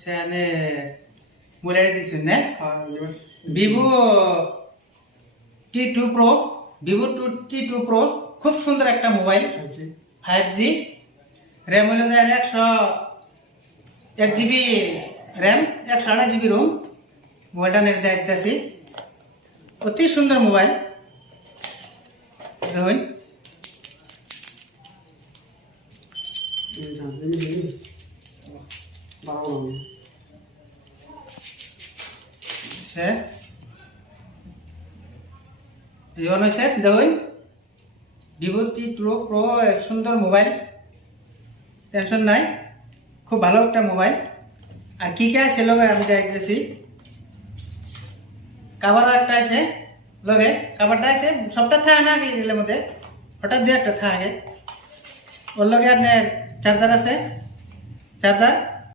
সেখানে মোবাইল দিছুন না হ্যাঁ Vivo T2 Pro Vivo T2 Pro খুব সুন্দর একটা মোবাইল 5G র্যাম হলো যায় 1 জিবি র্যাম 128 জিবি রোম মোবাইলটা নেট দেখতেছি অতি সুন্দর মোবাইল দেখুন সে ইউন হয়েছে দেখুন ভিভো T2 Pro এক সুন্দর মোবাইল টেনশন নাই খুব ভালো একটা মোবাইল আর কি কি আছে লগে আমি দেখতেছি কাভারও একটা আছে লগে কাভারটা আছে সবটা থাকে না কি এর মধ্যে হঠাৎ দিয়ে একটা থাকে ওর লগে আপনার চার্জার আছে চার্জার